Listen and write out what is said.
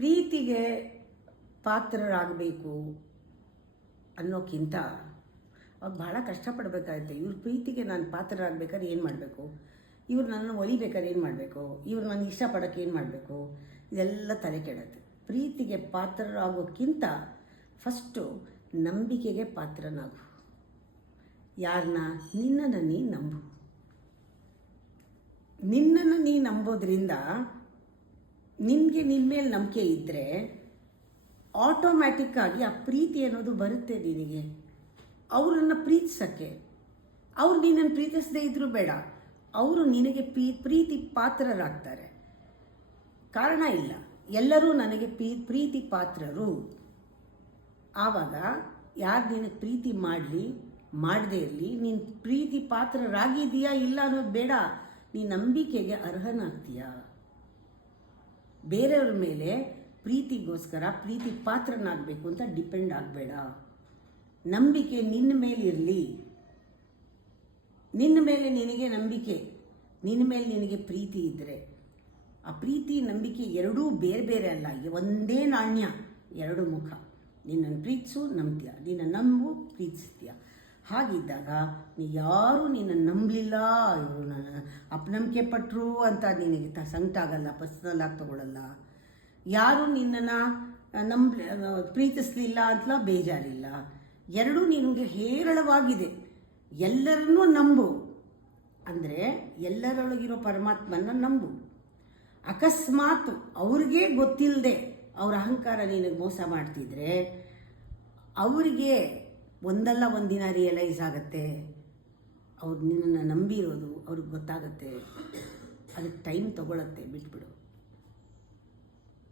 ಪ್ರೀತಿಗೆ ಪಾತ್ರರಾಗಬೇಕು ಅನ್ನೋಕ್ಕಿಂತ ಅವಾಗ ಭಾಳ ಕಷ್ಟಪಡಬೇಕಾಗುತ್ತೆ. ಇವ್ರ ಪ್ರೀತಿಗೆ ನಾನು ಪಾತ್ರರಾಗಬೇಕಾದ್ರೆ ಏನು ಮಾಡಬೇಕು, ಇವ್ರು ನನ್ನನ್ನು ಒಲಿಬೇಕಾದ್ರೆ ಏನು ಮಾಡಬೇಕು, ಇವ್ರು ನನಗೆ ಇಷ್ಟಪಡೋಕ್ಕೆ ಏನು ಮಾಡಬೇಕು, ಇದೆಲ್ಲ ತಲೆ ಕೆಡುತ್ತೆ. ಪ್ರೀತಿಗೆ ಪಾತ್ರರಾಗೋಕ್ಕಿಂತ ಫಸ್ಟು ನಂಬಿಕೆಗೆ ಪಾತ್ರನಾಗು. ಯಾರನ್ನ? ನಿನ್ನನ್ನು ನೀ ನಂಬು. ನಿನ್ನನ್ನು ನೀ ನಂಬೋದ್ರಿಂದ ನಿನಗೆ ನಿನ್ನ ಮೇಲೆ ನಂಬಿಕೆ ಇದ್ದರೆ ಆಟೋಮ್ಯಾಟಿಕ್ಕಾಗಿ ಆ ಪ್ರೀತಿ ಅನ್ನೋದು ಬರುತ್ತೆ ನಿನಗೆ. ಅವರನ್ನು ಪ್ರೀತಿಸೋಕ್ಕೆ. ಅವ್ರು ನಿನ್ನನ್ನು ಪ್ರೀತಿಸದೇ ಇದ್ದರೂ ಬೇಡ, ಅವರು ನಿನಗೆ ಪ್ರೀತಿ ಪಾತ್ರರಾಗ್ತಾರೆ. ಕಾರಣ ಇಲ್ಲ, ಎಲ್ಲರೂ ನನಗೆ ಪ್ರೀತಿ ಪಾತ್ರರು. ಆವಾಗ ಯಾರು ನಿನಗೆ ಪ್ರೀತಿ ಮಾಡದೇ ಇರಲಿ, ನೀನು ಪ್ರೀತಿ ಪಾತ್ರರಾಗಿದೆಯಾ ಇಲ್ಲ ಅನ್ನೋದು ಬೇಡ, ನೀ ನಂಬಿಕೆಗೆ ಅರ್ಹನಾಗ್ತೀಯ. ಬೇರೆಯವ್ರ ಮೇಲೆ ಪ್ರೀತಿಗೋಸ್ಕರ ಪ್ರೀತಿ ಪಾತ್ರನಾಗಬೇಕು ಅಂತ ಡಿಪೆಂಡ್ ಆಗಬೇಡ. ನಂಬಿಕೆ ನಿನ್ನ ಮೇಲಿರಲಿ. ನಿನ್ನ ಮೇಲೆ ನಿನಗೆ ನಂಬಿಕೆ, ನಿನ್ನ ಮೇಲೆ ನಿನಗೆ ಪ್ರೀತಿ ಇದ್ದರೆ, ಆ ಪ್ರೀತಿ ನಂಬಿಕೆ ಎರಡೂ ಬೇರೆ ಬೇರೆ ಅಲ್ಲ, ಒಂದೇ ನಾಣ್ಯ, ಎರಡು ಮುಖ. ನಿನ್ನನ್ನು ಪ್ರೀತಿಸು, ನಂಬ್ತೀಯ, ನಿನ್ನ ನಂಬು, ಪ್ರೀತಿಸ್ತೀಯ. ಹಾಗಿದ್ದಾಗ ನೀ ಯಾರೂ ನಿನ್ನನ್ನು ನಂಬಲಿಲ್ಲ, ಇವರು ನನ್ನ ಅಪನಂಬಿಕೆ ಪಟ್ಟರು ಅಂತ ನಿನಗೆ ಸಂಕಟ ಆಗಲ್ಲ, ಪರ್ಸ್ನಲ್ ಆಗಿ ತಗೊಳ್ಳಲ್ಲ. ಯಾರು ನಿನ್ನನ್ನು ಪ್ರೀತಿಸಲಿಲ್ಲ ಅಂತ ಬೇಜಾರಿಲ್ಲ. ಎರಡೂ ನಿನಗೆ ಹೇರಳವಾಗಿದೆ. ಎಲ್ಲರನ್ನೂ ನಂಬು, ಅಂದರೆ ಎಲ್ಲರೊಳಗಿರೋ ಪರಮಾತ್ಮನ ನಂಬು. ಅಕಸ್ಮಾತ್ ಅವ್ರಿಗೆ ಗೊತ್ತಿಲ್ಲದೆ ಅವ್ರ ಅಹಂಕಾರ ನಿನಗೆ ಮೋಸ ಮಾಡ್ತಿದ್ರೆ ಅವರಿಗೆ ಒಂದಲ್ಲ ಒಂದಿನ ರಿಯಲೈಸ್ ಆಗುತ್ತೆ, ಅವ್ರು ನಿನ್ನನ್ನು ನಂಬಿರೋದು ಅವ್ರಿಗೆ ಗೊತ್ತಾಗುತ್ತೆ. ಅದಕ್ಕೆ ಟೈಮ್ ತಗೊಳತ್ತೆ, ಬಿಟ್ಬಿಡು.